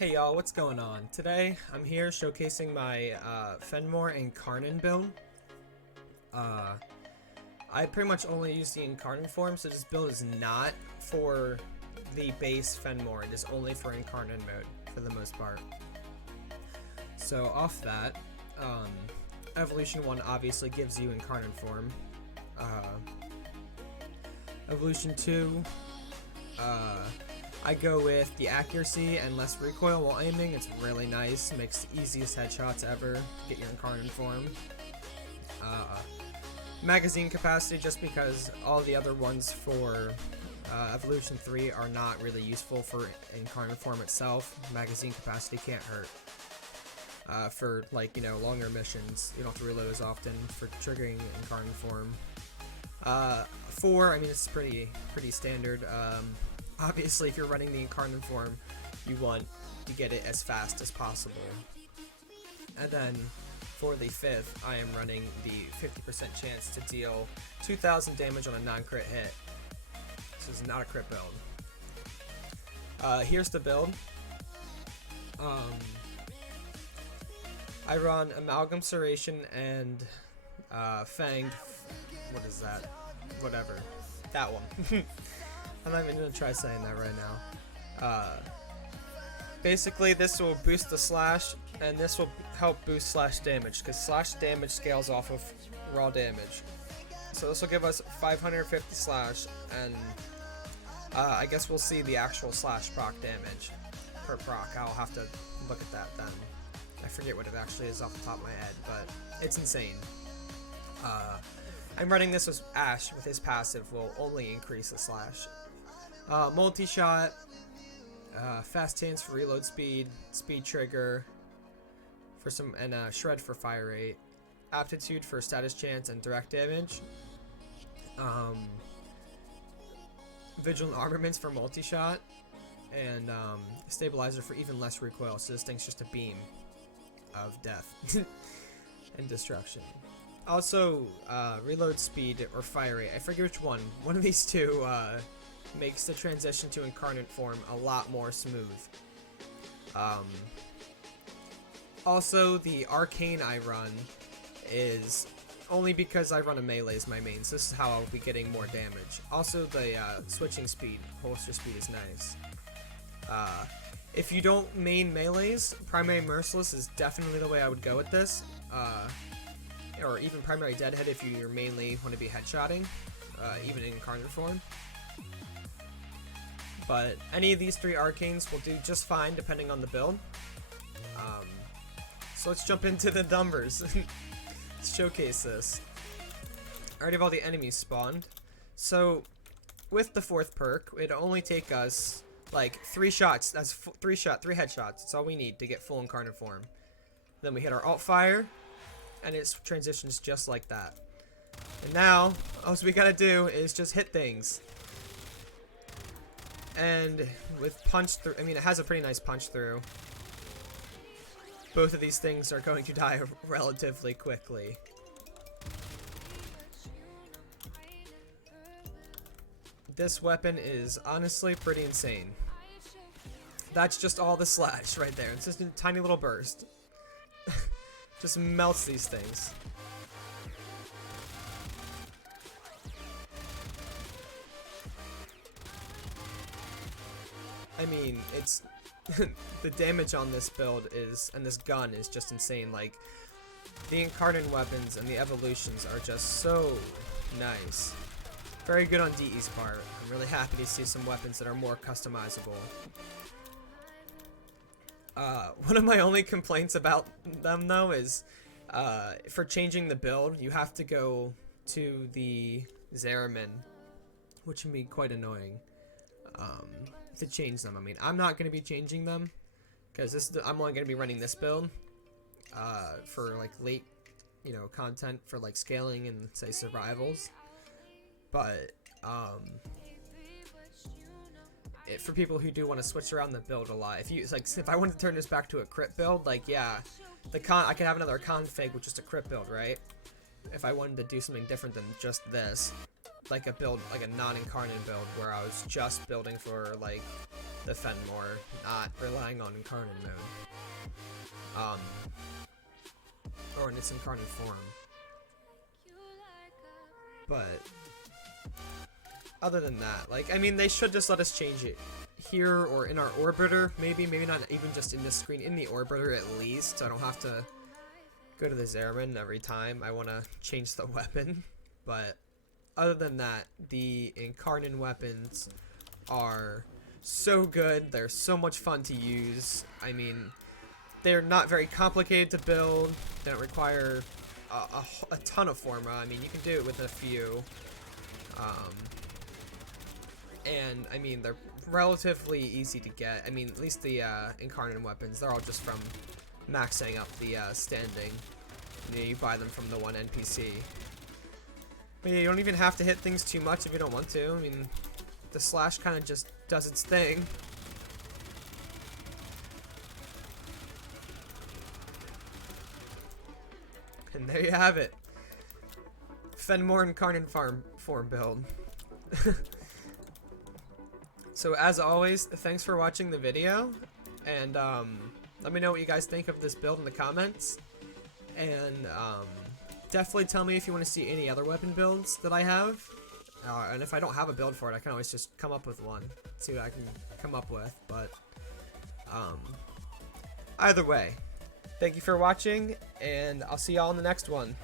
Hey y'all, what's going on? Today I'm here showcasing my Phenmor Incarnon build. I pretty much only use the Incarnon form, so this build is not for the base Phenmor. It is only for Incarnon mode for the most part. So off that, Evolution 1 obviously gives you Incarnon form. Evolution 2, I go with the accuracy and less recoil while aiming. It's really nice. Makes the easiest headshots ever. Get your Incarnon form. Magazine capacity, just because all the other ones for Evolution 3 are not really useful for Incarnon form itself. Magazine capacity can't hurt. For longer missions, you don't have to reload as often for triggering Incarnon form. 4, I mean, it's pretty standard. Obviously, if you're running the Incarnon form, you want to get it as fast as possible. And then, for the 5th, I am running the 50% chance to deal 2,000 damage on a non-crit hit. This is not a crit build. Here's the build. I run Amalgam Serration and Fanged. What is that? Whatever. That one. I'm not even gonna try saying that right now. Basically, this will boost the slash, and this will help boost slash damage, because slash damage scales off of raw damage. So this will give us 550 slash, and I guess we'll see the actual slash proc damage per proc. I'll have to look at that then. I forget what it actually is off the top of my head, but it's insane. I'm running this with Ash with his passive will only increase the slash. Multi-shot, fast chance for reload speed, speed trigger for some, and shred for fire rate, aptitude for status chance and direct damage. Vigilant armaments for multi-shot, and stabilizer for even less recoil. So this thing's just a beam of death and destruction. Also, reload speed or fire rate. I forget which one. One of these two makes the transition to Incarnate form a lot more smooth. Also, the arcane I run is only because I run a melee as my main, so this is how I'll be getting more damage. Also, the switching speed, holster speed is nice. If you don't main melees, Primary Merciless is definitely the way I would go with this. Or even Primary Deadhead if you mainly want to be headshotting, even in Incarnate form. But any of these 3 arcanes will do just fine depending on the build. So let's jump into the numbers. Let's showcase this. I already have all the enemies spawned. So with the 4th perk, it'll only take us like 3 shots. That's 3 headshots. That's all we need to get full Incarnate form. Then we hit our alt fire, and it transitions just like that. And now, all we gotta do is just hit things. And with punch through, I mean, it has a pretty nice punch through. Both of these things are going to die relatively quickly. This weapon is honestly pretty insane. That's just all the slash right there. It's just a tiny little burst. Just melts these things. I mean, it's the damage on this build is, and this gun is just insane. Like, the Incarnate weapons and the evolutions are just so nice. Very good on DE's part. I'm really happy to see some weapons that are more customizable. One of my only complaints about them, though, is for changing the build, you have to go to the Zaramin, which can be quite annoying to change them. I mean, I'm not going to be changing them because I'm only going to be running this build for like late, content for like scaling and say survivals. But for people who do want to switch around the build a lot, if I wanted to turn this back to a crit build, like, yeah, I could have another config with just a crit build, right? If I wanted to do something different than just this, like a build, like a non-incarnate build where I was just building for like the Phenmor, not relying on Incarnon mode. Or in its Incarnon form. But other than that, like, I mean, they should just let us change it here or in our orbiter, maybe not even just in this screen, in the orbiter at least, so I don't have to go to the Zaramin every time I want to change the weapon. But other than that, the Incarnon weapons are so good, they're so much fun to use. I mean, they're not very complicated to build, they don't require a ton of forma. I mean, you can do it with a few. And I mean, they're relatively easy to get. I mean, at least the Incarnon weapons, they're all just from maxing up the standing. You buy them from the one NPC. But yeah, you don't even have to hit things too much if you don't want to. I mean, the slash kind of just does its thing. And there you have it. Phenmor Incarnon form build. So as always, thanks for watching the video, and let me know what you guys think of this build in the comments, and definitely tell me if you want to see any other weapon builds that I have, and if I don't have a build for it, I can always just come up with one, see what I can come up with. But either way, thank you for watching, and I'll see y'all in the next one.